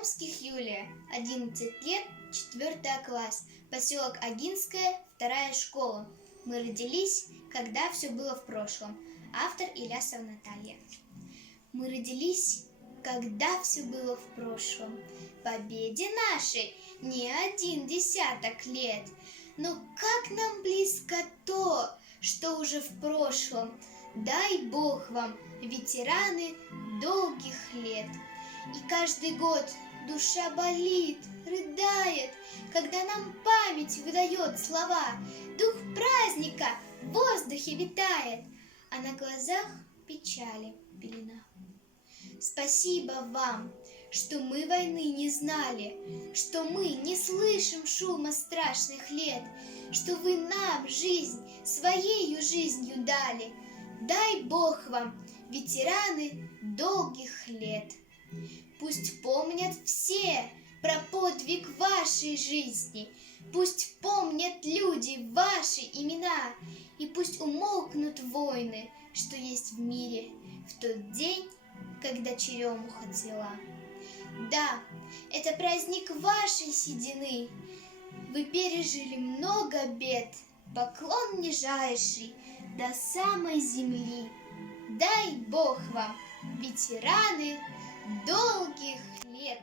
Томских Юлия, 11 лет, 4 класс, поселок Агинское, 2 школа. Мы родились, когда все было в прошлом. Автор Илясова Наталья. Мы родились, когда все было в прошлом. Победе нашей не 10 лет. Но как нам близко то, что уже в прошлом. Дай Бог вам, ветераны, долгих лет. И каждый год душа болит, рыдает, когда нам память выдает слова. Дух праздника в воздухе витает, а на глазах печали пелена. Спасибо вам, что мы войны не знали, что мы не слышим шума страшных лет, что вы нам жизнь своею жизнью дали. Дай Бог вам, ветераны, долгих лет. Пусть помнят все про подвиг вашей жизни, пусть помнят люди ваши имена, и пусть умолкнут войны, что есть в мире в тот день, когда черемуха цвела. Да, это праздник вашей седины, вы пережили много бед, поклон нижайший до самой земли. Дай Бог вам, ветераны, долгих лет!